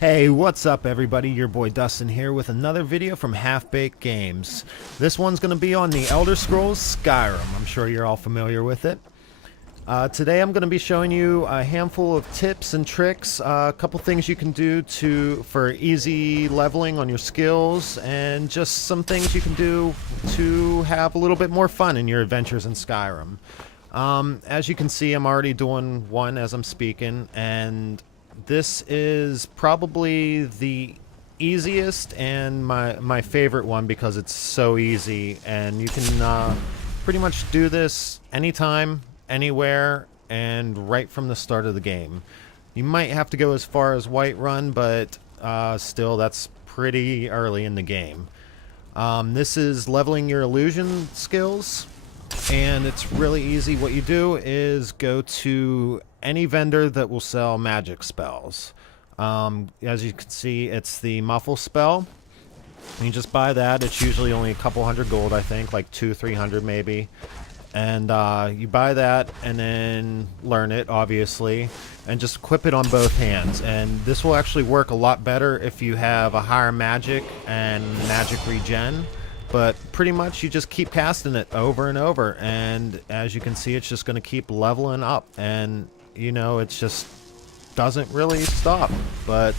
Hey, what's up everybody? Your boy Dustin here with another video from Half-Baked Games. This one's going to be on the Elder Scrolls Skyrim. I'm sure you're all familiar with it. Today I'm going to be showing you a handful of tips and tricks, a couple things you can do for easy leveling on your skills, and just some things you can do to have a little bit more fun in your adventures in Skyrim. As you can see, I'm already doing one as I'm speaking, and this is probably the easiest and my favorite one because it's so easy, and you can pretty much do this anytime, anywhere, and right from the start of the game. You might have to go as far as Whiterun, but still that's pretty early in the game. This is leveling your illusion skills, and it's really easy. What you do is go to any vendor that will sell magic spells. As you can see, it's the muffle spell. You just buy that. It's usually only a couple hundred gold, I think, like 200-300 maybe. And you buy that and then learn it, obviously, and just equip it on both hands. And this will actually work a lot better if you have a higher magic and magic regen. But pretty much you just keep casting it over and over, and as you can see, it's just going to keep leveling up, and you know, it just doesn't really stop. But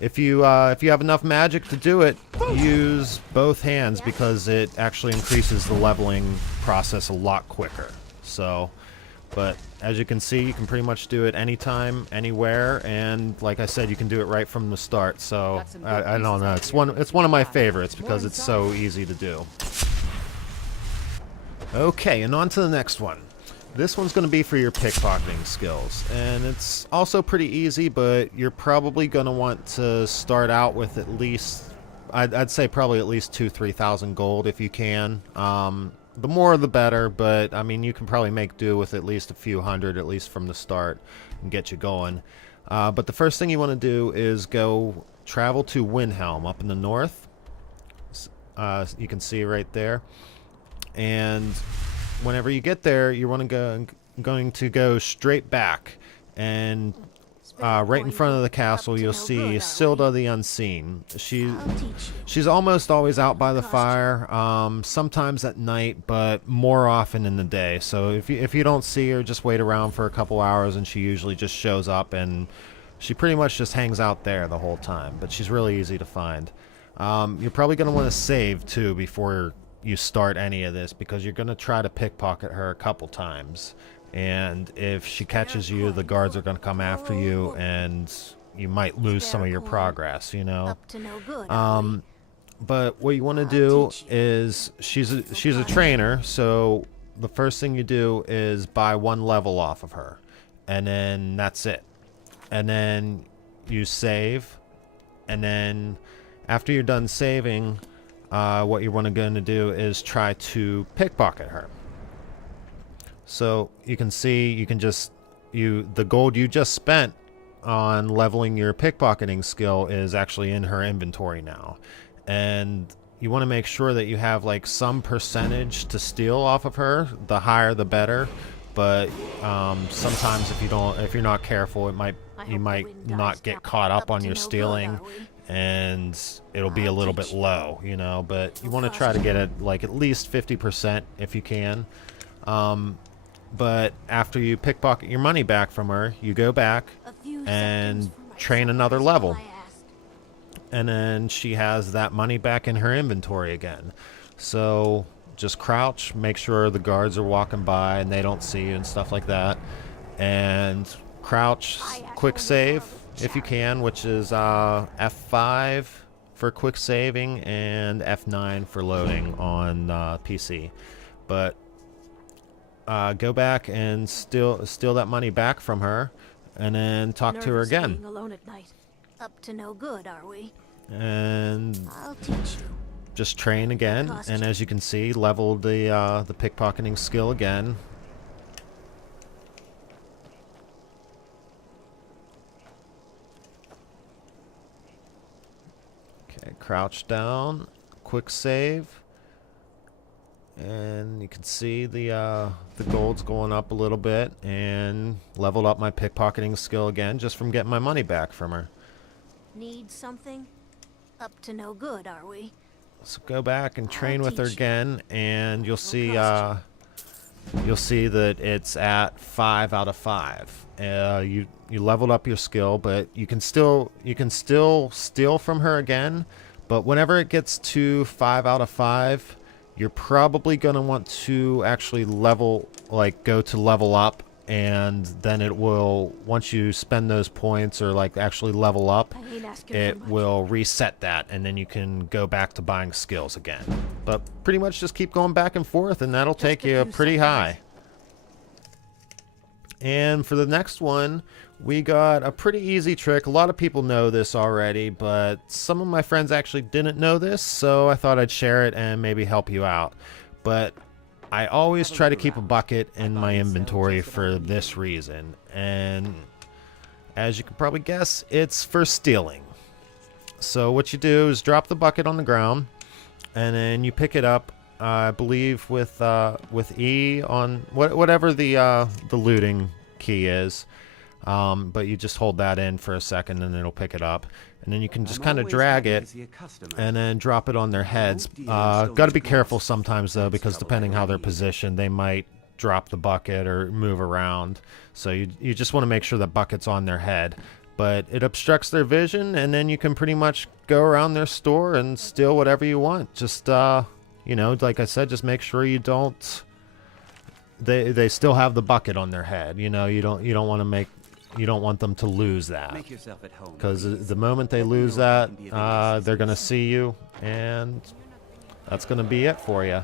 if you have enough magic to do it, use both hands because it actually increases the leveling process a lot quicker. So, but as you can see, you can pretty much do it anytime, anywhere, and like I said, you can do it right from the start. So I don't know, it's one of my favorites because it's so easy to do. Okay, and on to the next one. This one's going to be for your pickpocketing skills, and it's also pretty easy, but you're probably going to want to start out with at least, I'd say probably at least 2,000-3,000 gold if you can. The more the better, but I mean, you can probably make do with at least a few hundred, at least from the start, and get you going. But the first thing you want to do is go travel to Windhelm up in the north. You can see right there. And whenever you get there, you want to go straight back, and right in front of the castle you'll see Silda the Unseen. She's almost always out by the fire, sometimes at night, but more often in the day. So if you don't see her, just wait around for a couple hours, and she usually just shows up, and she pretty much just hangs out there the whole time. But she's really easy to find. You're probably going to want to save too before you start any of this, because you're going to try to pickpocket her a couple times, and if she catches you, the guards are going to come after you, and you might lose some of your progress, you know. But what you want to do is, she's a trainer, so the first thing you do is buy one level off of her, and then that's it. And then you save, and then after you're done saving, what you're going to do is try to pickpocket her. So you can see, you can just, the gold you just spent on leveling your pickpocketing skill is actually in her inventory now. And you want to make sure that you have like some percentage to steal off of her. The higher the better. But sometimes if you're not careful, you might not get caught up on your stealing, and it'll be a little bit low, you know. But you want to try to get it like at least 50% if you can. But after you pickpocket your money back from her, you go back and train another level, and then she has that money back in her inventory again. So just crouch, make sure the guards are walking by and they don't see you and stuff like that, and crouch, quick save if you can, which is F5 for quick saving and F9 for loading on PC. But go back and steal that money back from her, and then talk to her again. Alone at night. Up to no good, are we? And I'll teach you. just train again, and as you can see, level the pickpocketing skill again. Okay, crouch down, quick save, and you can see the gold's going up a little bit, and leveled up my pickpocketing skill again just from getting my money back from her. Need something? Up to no good, are we? So go back and train with her teach you. again, and you'll see question. you'll see that it's at 5 out of 5. You leveled up your skill, but you can still steal from her again. But whenever it gets to 5 out of 5, you're probably gonna want to actually go to level up, and then it will, once you spend those points or like actually level up, I hate asking for it much. will reset that, and then you can go back to buying skills again. But pretty much just keep going back and forth, and that'll take you pretty high. And for the next one, we got a pretty easy trick. A lot of people know this already, but some of my friends actually didn't know this, so I thought I'd share it and maybe help you out. But I always try to keep a bucket in my inventory for this reason, and as you can probably guess, it's for stealing. So what you do is drop the bucket on the ground, and then you pick it up, I believe with E on whatever the looting key is, but you just hold that in for a second and it'll pick it up, and then you can just kind of drag it and then drop it on their heads. Got to be careful sometimes though, because depending how they're positioned, they might drop the bucket or move around. So you just want to make sure the bucket's on their head. But it obstructs their vision, and then you can pretty much go around their store and steal whatever you want. Just you know, like I said, just make sure you don't. They still have the bucket on their head. You know, you don't want them to lose that. Make yourself at home, Because the moment they lose that, they're gonna see you, and that's gonna be it for you.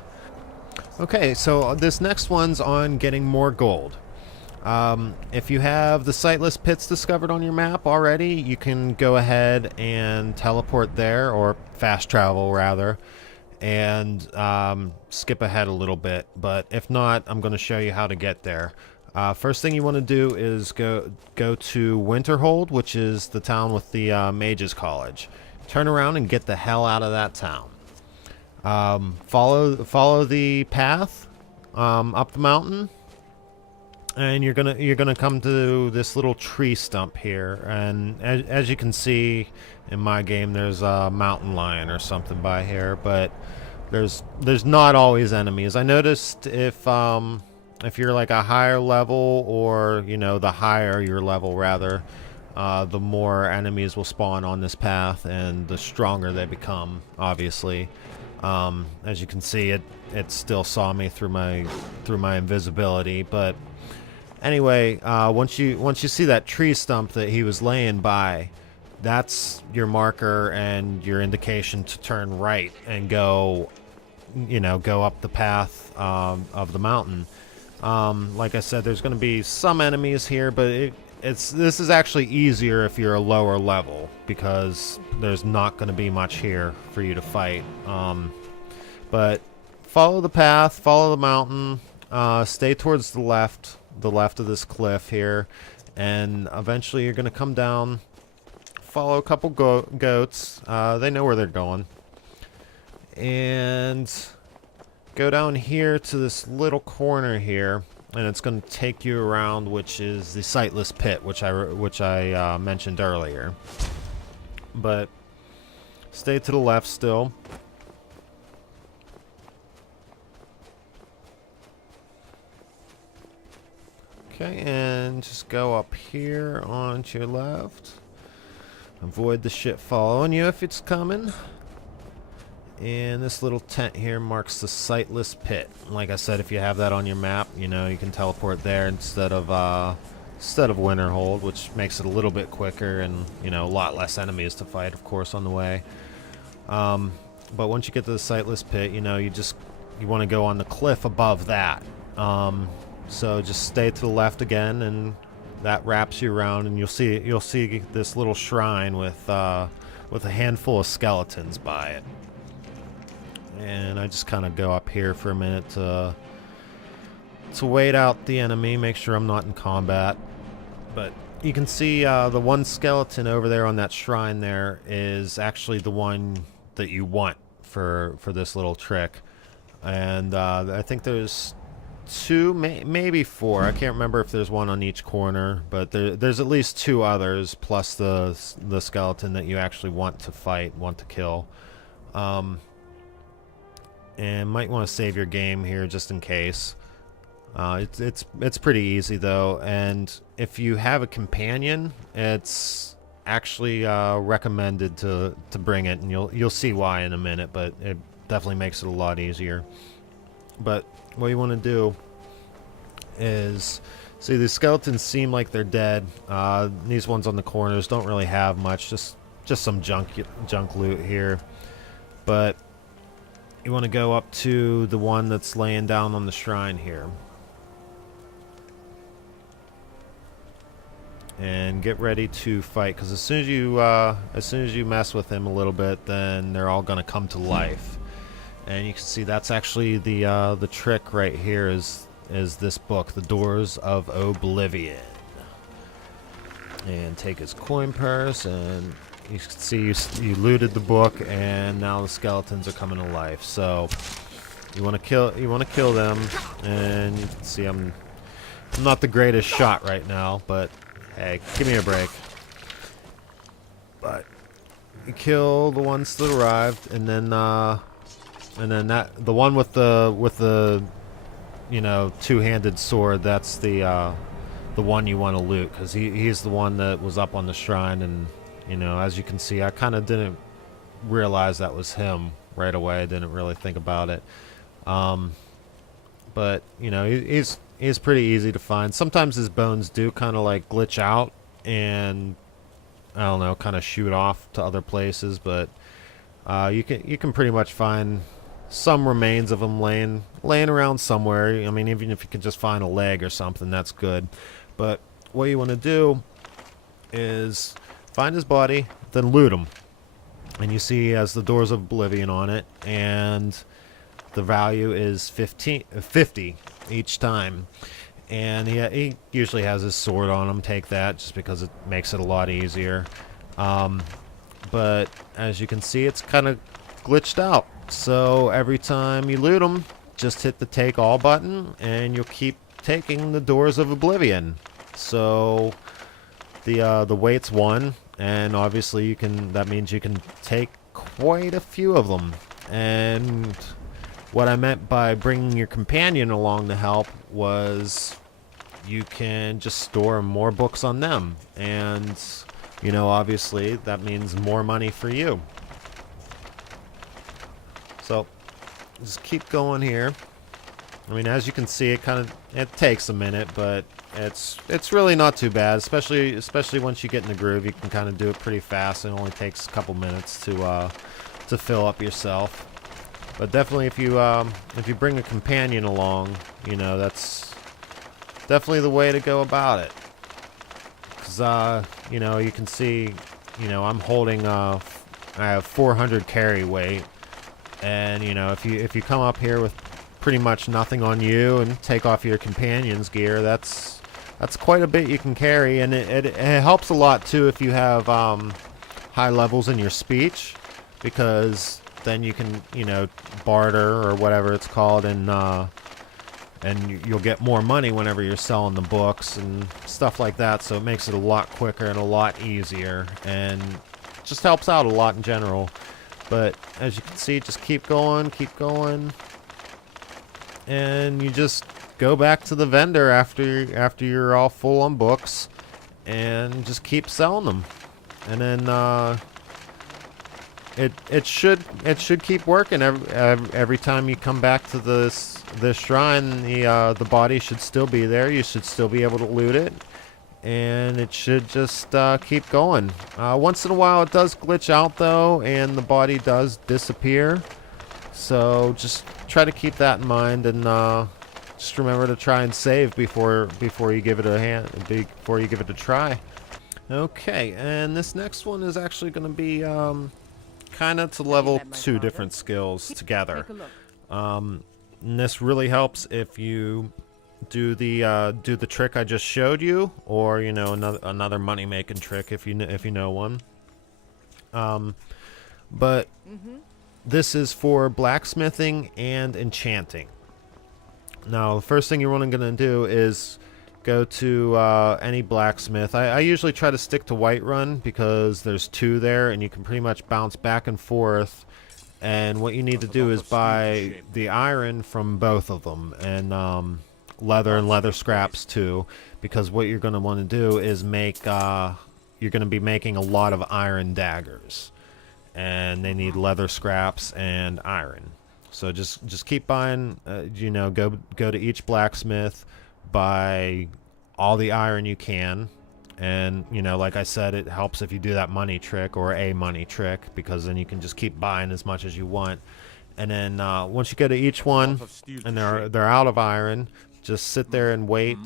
Okay, so this next one's on getting more gold. If you have the sightless pits discovered on your map already, you can go ahead and teleport there, or fast travel rather, and skip ahead a little bit. But if not, I'm going to show you how to get there. First thing you want to do is go to Winterhold, which is the town with the Mages College. Turn around and get the hell out of that town. Follow the path up the mountain, and you're gonna come to this little tree stump here, and as you can see in my game, there's a mountain lion or something by here, but there's not always enemies. I noticed if you're like a higher level, or you know, the higher your level rather, the more enemies will spawn on this path, and the stronger they become, obviously. As you can see, it still saw me through my invisibility, but anyway, once you see that tree stump that he was laying by, that's your marker and your indication to turn right and go up the path of the mountain. Like I said, there's going to be some enemies here, but this is actually easier if you're a lower level, because there's not going to be much here for you to fight. But follow the path, follow the mountain, stay towards the left of this cliff here, and eventually you're going to come down, follow a couple goats. They know where they're going, and go down here to this little corner here, and it's going to take you around, which is the sightless pit, which I mentioned earlier. But stay to the left still. Okay, and just go up here onto your left. Avoid the shit following you if it's coming. And this little tent here marks the sightless pit. Like I said, if you have that on your map, you know, you can teleport there instead of Winterhold, which makes it a little bit quicker, and you know, a lot less enemies to fight, of course, on the way. But once you get to the sightless pit, you know, you want to go on the cliff above that. So just stay to the left again, and that wraps you around, and you'll see this little shrine with a handful of skeletons by it. And I just kind of go up here for a minute to wait out the enemy, make sure I'm not in combat. But you can see the one skeleton over there on that shrine there is actually the one that you want for this little trick. And I think there's 2, maybe 4. I can't remember if there's one on each corner, but there's at least 2 others plus the skeleton that you actually want to fight, want to kill. And might want to save your game here just in case. It's pretty easy though, and if you have a companion, it's actually recommended to bring it, and you'll see why in a minute, but it definitely makes it a lot easier. But what you want to do is, see, the skeletons seem like they're dead. These ones on the corners don't really have much, just some junk loot here. But you want to go up to the one that's laying down on the shrine here. And get ready to fight, because as soon as you mess with him a little bit, then they're all gonna come to life. And you can see that's actually the trick right here is this book, The Doors of Oblivion. And take his coin purse, and you can see you looted the book, and now the skeletons are coming to life. So you want to kill them, and you can see I'm not the greatest shot right now, but hey, give me a break. But you kill the ones that arrived, and then the one with the two-handed sword, that's the one you want to loot, because he's the one that was up on the shrine. And as you can see, I kind of didn't realize that was him right away. I didn't really think about it. But he's pretty easy to find. Sometimes his bones do kind of like glitch out and, I don't know, kind of shoot off to other places, but you can pretty much find some remains of him laying around somewhere. I mean, even if you can just find a leg or something, that's good. But what you want to do is find his body, then loot him. And you see he has the Doors of Oblivion on it, and the value is 50 each time. And he usually has his sword on him. Take that, just because it makes it a lot easier. But as you can see, it's kind of glitched out. So every time you loot them, just hit the take all button, and you'll keep taking the Doors of Oblivion. So the weight's 1, and obviously that means you can take quite a few of them. And what I meant by bringing your companion along to help was you can just store more books on them, and obviously that means more money for you. So just keep going here. I mean, as you can see, it takes a minute, but it's really not too bad, especially once you get in the groove. You can kind of do it pretty fast. It only takes a couple minutes to fill up yourself. But definitely, if you bring a companion along, that's definitely the way to go about it. Because you can see, I'm holding I have 400 carry weight, and if you come up here with pretty much nothing on you and take off your companion's gear, that's quite a bit you can carry, and it helps a lot too if you have high levels in your speech, because then you can barter or whatever it's called, and you'll get more money whenever you're selling the books and stuff like that. So it makes it a lot quicker and a lot easier, and just helps out a lot in general. But as you can see, just keep going, and you just go back to the vendor after you're all full on books, and just keep selling them. And then it should keep working every time you come back to this shrine. The body should still be there. You should still be able to loot it, and it should just keep going. Once in a while it does glitch out though, and the body does disappear. So just try to keep that in mind, and just remember to try and save before you give it a try. Okay, and this next one is actually going to be kind of to level 2 different skills together. And this really helps if you do the trick I just showed you, or another money making trick if you know one. But this is for blacksmithing and enchanting. Now, the first thing you're going to do is go to any blacksmith. I usually try to stick to Whiterun because there's 2 there, and you can pretty much bounce back and forth. And what you need to do is buy the iron from both of them, and leather and leather scraps too, because what you're going to want to do is make you're going to be making a lot of iron daggers, and they need leather scraps and iron. So just keep buying, you know, go to each blacksmith, buy all the iron you can, and you know, like I said, it helps if you do that money trick or a money trick, because then you can just keep buying as much as you want. And then once you go to each one and they're out of iron, just sit there and wait.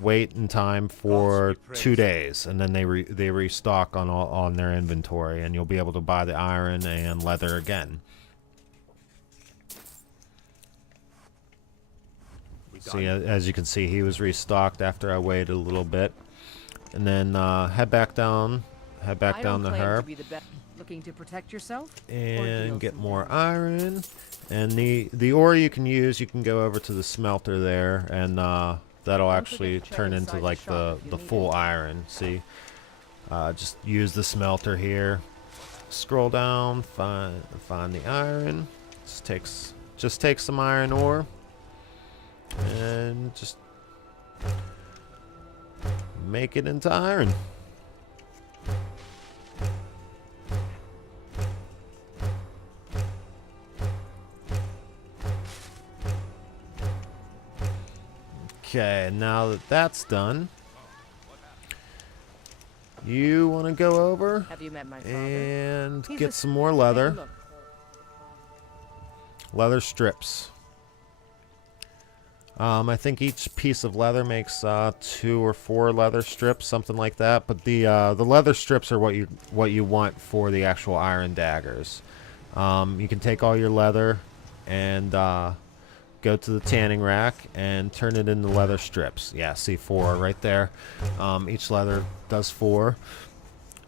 Wait in time for 2 days, and then they restock on their inventory, and you'll be able to buy the iron and leather again. See, as you can see, he was restocked after I waited a little bit, and then head back down to her, looking to protect yourself and get more iron. And the ore you can use, you can go over to the smelter there, and that'll actually turn into like the full iron. See, just use the smelter here. Scroll down, find the iron. Just take some iron ore, and just make it into iron. Okay, now that that's done, you want to go over and get some more leather. Leather strips. I think each piece of leather makes 2 or 4 leather strips, something like that. But the leather strips are what you want for the actual iron daggers. You can take all your leather and go to the tanning rack and turn it into leather strips. Yeah, see 4 right there. Each leather does 4.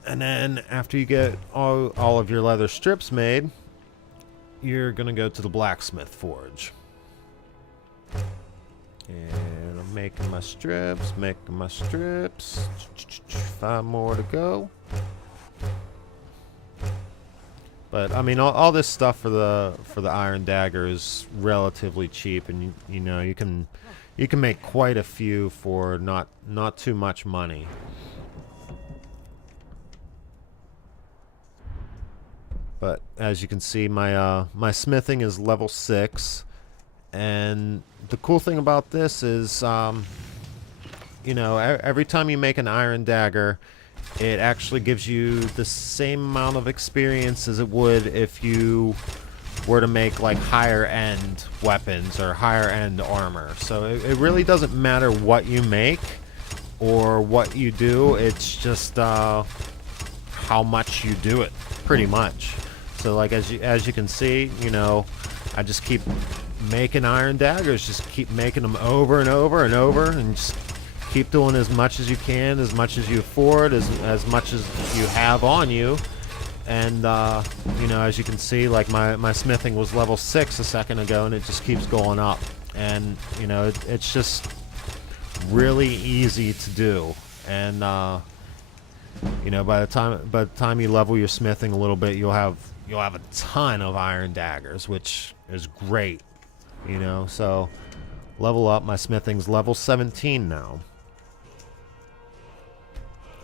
And then after you get all of your leather strips made, you're gonna go to the blacksmith forge. And I'm making my strips, 5 more to go. But I mean, all this stuff for the iron dagger is relatively cheap, and you know you can make quite a few for not too much money. But as you can see, my smithing is level 6. And the cool thing about this is, you know, every time you make an iron dagger, it actually gives you the same amount of experience as it would if you were to make like higher end weapons or higher end armor. So it really doesn't matter what you make or what you do. It's just how much you do it, pretty much. So like as you can see, you know, I just keep making iron daggers, just keep making them over and over and over, and just keep doing as much as you can, as much as you afford, as much as you have on you. And you know, as you can see, like my smithing was level 6 a second ago, and it just keeps going up. And you know, it's just really easy to do. And you know, by the time you level your smithing a little bit, you'll have a ton of iron daggers, which is great. You know, so level up. My smithing's level 17 now,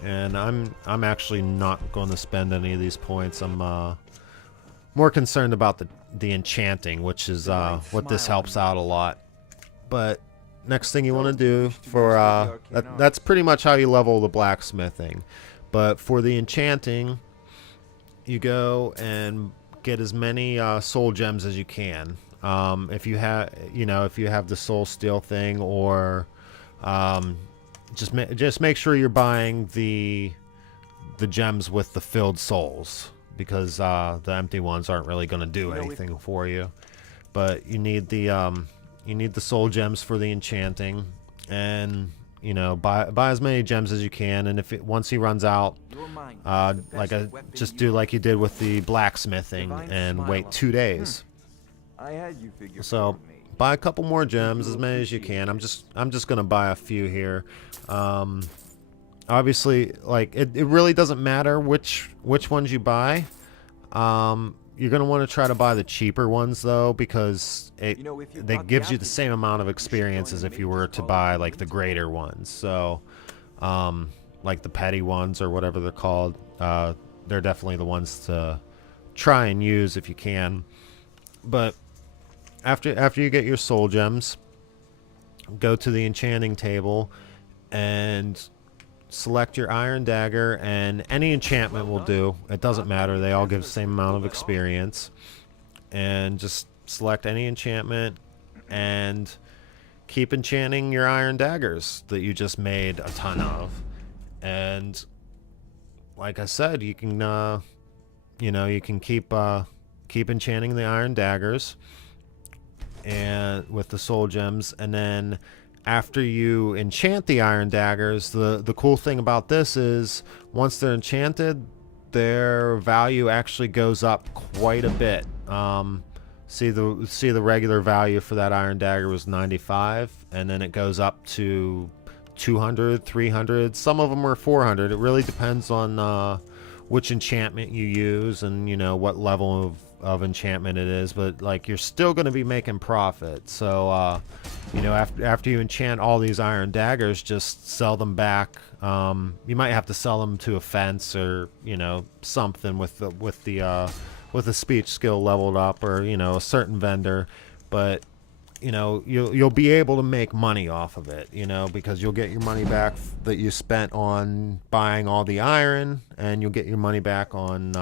and I'm actually not going to spend any of these points. I'm more concerned about the enchanting, which is what this helps out a lot. But next thing you want to do for that's pretty much how you level the blacksmithing. But for the enchanting, you go and get as many soul gems as you can. If you have the soul steel thing, or just make sure you're buying the gems with the filled souls, because the empty ones aren't really going to do anything for you. But you need the soul gems for the enchanting, and you know, buy as many gems as you can. And once he runs out, just do like you did with the blacksmithing and wait 2 days. I had you figure So buy a couple more gems, as many as you can. I'm just gonna buy a few here. Obviously, like it really doesn't matter which ones you buy. You're gonna want to try to buy the cheaper ones though, because that gives you the same amount of experience as if you were to buy like the greater ones. So, like the petty ones or whatever they're called, they're definitely the ones to try and use if you can. But after you get your soul gems, go to the enchanting table and select your iron dagger, and any enchantment will do. It doesn't matter, they all give the same amount of experience. And just select any enchantment and keep enchanting your iron daggers that you just made a ton of. And like I said, you can you can keep enchanting the iron daggers and with the soul gems. And then after you enchant the iron daggers, the cool thing about this is once they're enchanted, their value actually goes up quite a bit. See the regular value for that iron dagger was 95, and then it goes up to 200, 300. Some of them are 400. It really depends on which enchantment you use and what level of enchantment it is, but like you're still going to be making profit. So after you enchant all these iron daggers, just sell them back. You might have to sell them to a fence or something with the speech skill leveled up, or a certain vendor, but you'll be able to make money off of it, because you'll get your money back that you spent on buying all the iron, and you'll get your money back on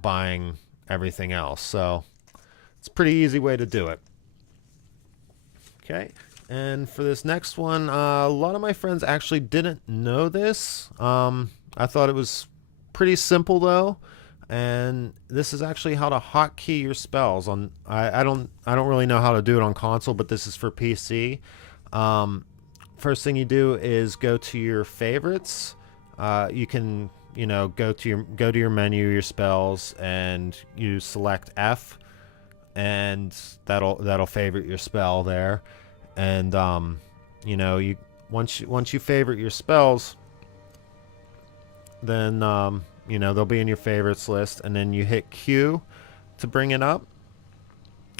buying everything else. So it's a pretty easy way to do it. Okay, and for this next one, a lot of my friends actually didn't know this. I thought it was pretty simple though, and this is actually how to hotkey your spells on. I don't really know how to do it on console, but this is for PC. First thing you do is go to your favorites. You can go to your menu, your spells, and you select F, and that'll favorite your spell there. And you once you favorite your spells, then they'll be in your favorites list, and then you hit Q to bring it up.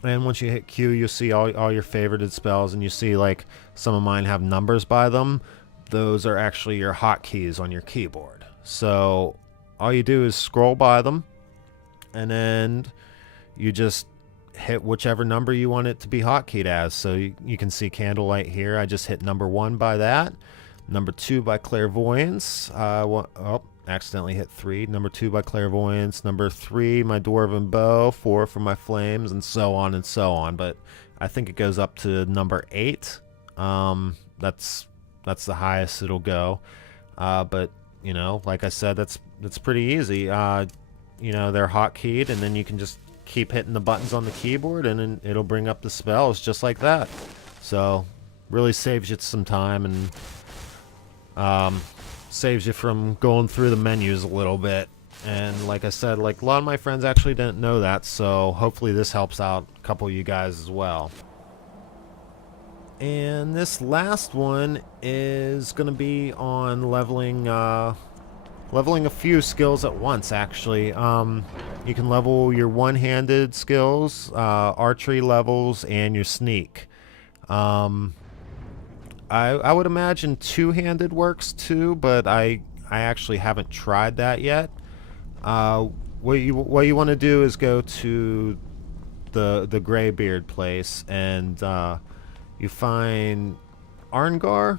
And once you hit Q, you'll see all your favorited spells, and you see like some of mine have numbers by them. Those are actually your hotkeys on your keyboard. So all you do is scroll by them, and then you just hit whichever number you want it to be hotkeyed as. So you can see Candlelight here. I just hit number 1 by that. Number 2 by Clairvoyance. Accidentally hit 3. Number 2 by Clairvoyance. Number 3, my Dwarven Bow. 4 for my Flames, and so on and so on. But I think it goes up to number 8. That's the highest it'll go. But like I said, that's pretty easy. They're hotkeyed, and then you can just keep hitting the buttons on the keyboard, and then it'll bring up the spells just like that. So really saves you some time, and saves you from going through the menus a little bit. And like I said, like a lot of my friends actually didn't know that, so hopefully this helps out a couple of you guys as well. And this last one is going to be on leveling a few skills at once, actually. You can level your one-handed skills, archery levels, and your sneak. I would imagine two-handed works too, but I actually haven't tried that yet. What you want to do is go to the Greybeard place, and you find Arngir.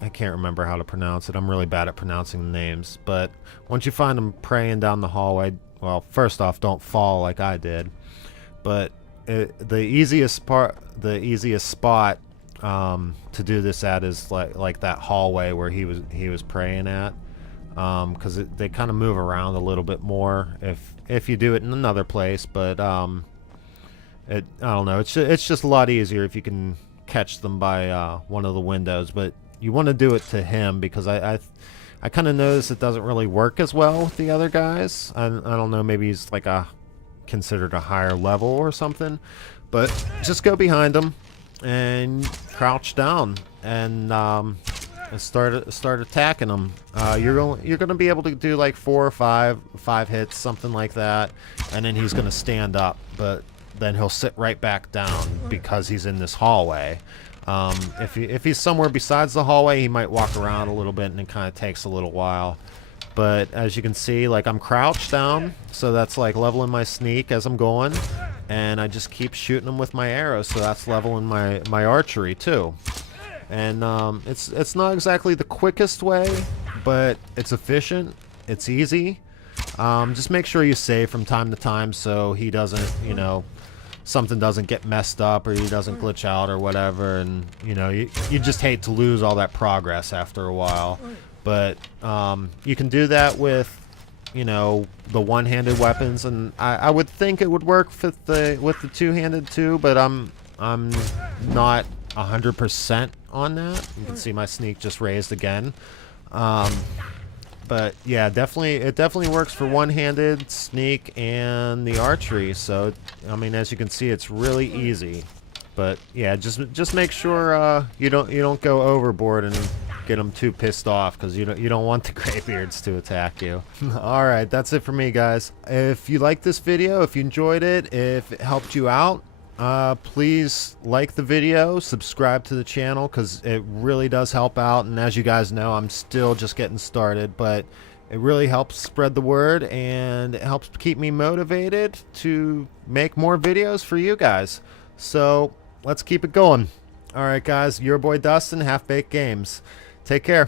I can't remember how to pronounce it. I'm really bad at pronouncing the names. But once you find him praying down the hallway, well, first off, don't fall like I did. But the easiest spot to do this at is like that hallway where he was praying at, because they kind of move around a little bit more if you do it in another place. But I don't know. It's just a lot easier if you can catch them by one of the windows. But you want to do it to him, because I kind of noticed it doesn't really work as well with the other guys. I don't know. Maybe he's like considered a higher level or something. But just go behind him and crouch down and start attacking him. You're gonna be able to do like 4 or 5 hits, something like that, and then he's gonna stand up. But then he'll sit right back down because he's in this hallway. If he's somewhere besides the hallway, he might walk around a little bit, and it kind of takes a little while. But as you can see, like, I'm crouched down, so that's like leveling my sneak as I'm going, and I just keep shooting them with my arrows, so that's leveling my archery too. And it's not exactly the quickest way, but it's efficient, it's easy. Just make sure you save from time to time so he doesn't, you know, something doesn't get messed up or he doesn't glitch out or whatever, and you know, you just hate to lose all that progress after a while. But you can do that with, you know, the one-handed weapons, and I would think it would work with the two-handed too, but I'm not 100% on that. You can see my sneak just raised again. But yeah, it definitely works for one-handed, sneak, and the archery. So I mean, as you can see, it's really easy. But yeah, just make sure you don't go overboard and get them too pissed off, because you don't want the graybeards to attack you. All right, that's it for me, guys. If you liked this video, if you enjoyed it, if it helped you out, please like the video, subscribe to the channel, because it really does help out. And as you guys know, I'm still just getting started, but it really helps spread the word, and it helps keep me motivated to make more videos for you guys. So let's keep it going. All right, guys, your boy Dustin, Half Baked Games. Take care.